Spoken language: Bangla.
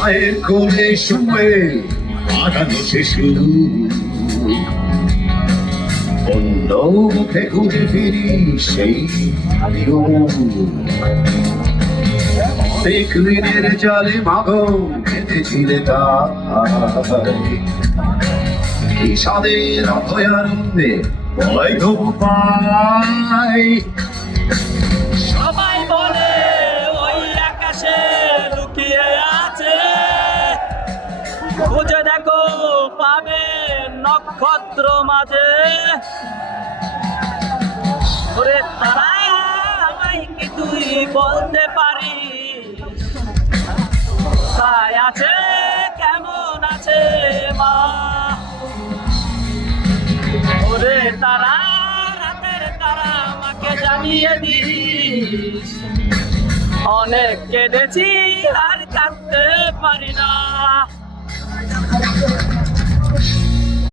মায়ের কোলে শুয়ে হারানো শিশু, অন্য মুখে ঘুরে ফিরি সেই আমিও। অনেক ঋণের জালে মাগো কেঁদেছিলে তাই, বিষাদের অভয়ারণ্যে বৈধ পাই। সবাই বলে ওই আকাশে লুকিয়ে আছে, খুঁজে দেখো পাবে নক্ষত্র মাঝে। ওরে তারা আমায় কি তুই বলতে পারিস, তাই আছে কেমন আছে মা? ওরে তারা, রাতের তারা আমাকে জানিয়ে দিস, অনেক কেঁদেছি আর কাঁদতে পারি না।